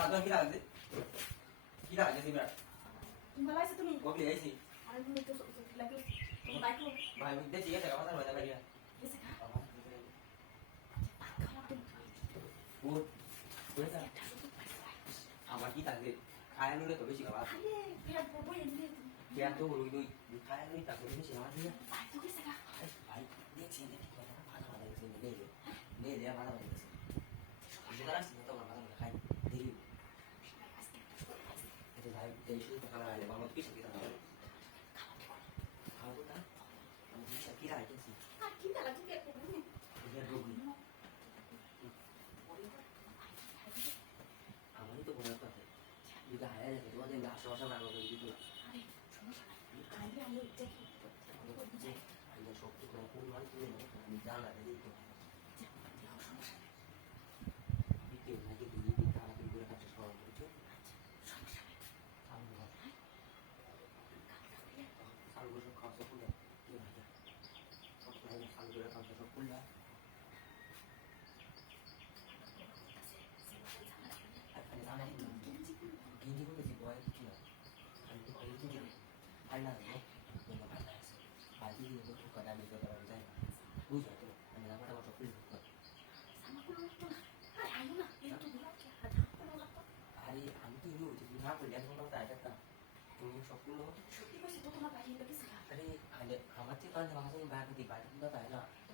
পাঁচজন কি লাগছে কি লাগছে সিমরা तुम्हाला असं तुम्ही गोपी यायची आणि तुम्ही तो लागलं तुम्ही बायको भाई मग त्याची येते का माझा माझ्या लागल्या येते का? ও কইতা আমার কি থাকে খায় নুলে তো বেশি খাওয়া अरे, बिराट बोबो येते. কেয়া তো বলি তুই খায় নুলে তাকে বেশি খাওয়া এটা ভাই দেরি শুরু তো খাওয়া লাগে মামা কিছু কি খাওয়া খাওয়া তো আমি কিছু কি রাখছি Ah, kita lah tu kayak bobo ni. এটা রোগ আমারই তো মনে কথা যদি হায়া দেখে তোমাদের আশেপাশে না আমাকে দিত না Aduh, sama sama. Ayo, ayo, cek. আমি বলছি যে আমি সব কিছু পরিমাণ তুলে নেব আমি জানা দিত দিতে জানা গেঞ্জি করেছি বয় কিছু না আমি তো কলেজ গেছি ভালো না রে তোমরা ভালো আছে বালতি দিয়ে তো ঠোকা দাবি করে দেওয়া যায় না বুঝলো তো আমি জামাটা আমার খুলে tuh. আরে আমি তো ইয়ে হচ্ছে না করলে এখন কথা একটা তুমি সবগুলো. আরে আমার থেকে কারণে ভাষা দিই বাইরে দিতে তাই না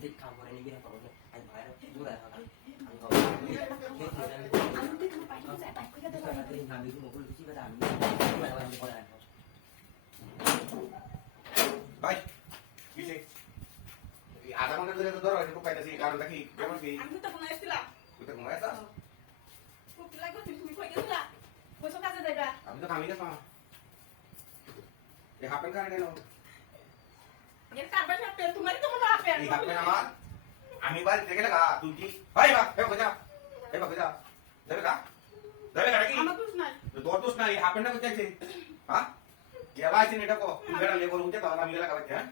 kasih tuh pasti dia mana Allah. Cuma tuh kucing tamu Ano din mo bahin sa bahay ko ya dalawa. ভাই আধা ঘণ্টা ধরে তো ধরো একটু পাইতেছি কারণটা কি কেমন কি Aku tuh pernah istilah. তুই তো ঘুমাই jaga. আমি তো কামি গেছ এই হাফ প্যান্ট কেন Jadi kabar siapa? Tumari tuh mana apa ya? এই হাফ প্যান্ট আমার আমি বাড়ি থেকে লাগা তুই কি ভাই বা হে বাজা হে বাজা যাবে কা যাবে কা নাকি Ama tuh senang. তোর দোষ না এই হাফ প্যান্টটা কোথায় আছে হ্যাঁ কে ভাই এটা কো তুই বেড়া লেবর উঠে তাহলে আমি গেলা কাবাচ্ছি হ্যাঁ